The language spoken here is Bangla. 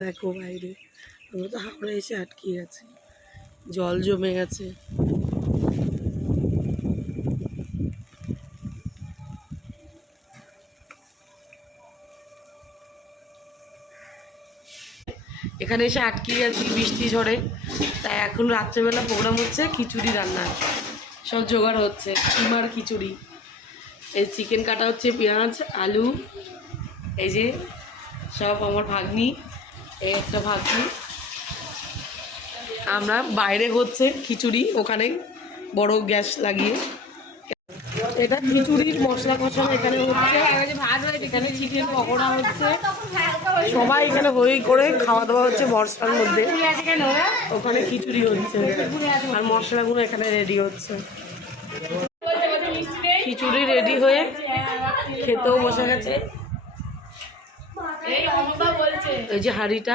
দেখো বাইরে আমরা তো হাওড়া এসে আটকে গেছি, জল জমে গেছে। এখানে এসে আটকে গেছি বৃষ্টি ঝড়ে। তাই এখন রাত্রেবেলা প্রোগ্রাম হচ্ছে খিচুড়ি রান্নার, সব জোগাড় হচ্ছে। কিমার খিচুড়ি, এই চিকেন কাটা হচ্ছে, পেঁয়াজ আলু, এই যে সব আমার ভাগ্নি, এই একটা ভাগ্নি। আমরা বাইরে হচ্ছে খিচুড়ি, ওখানে বড় গ্যাস লাগিয়ে। এটা খিচুড়ির মশলা কষানো এখানে হচ্ছে, এখানে চিকেন পকোড়া হচ্ছে, সবাই এখানে হই করে খাওয়া দাওয়া হচ্ছে বর্ষার মধ্যে। ওখানে খিচুড়ি হচ্ছে আর মশলাগুলো এখানে রেডি হচ্ছে। খিচুড়ি রেডি হয়ে খেতেও বসে গেছে। এই যে হাঁড়িটা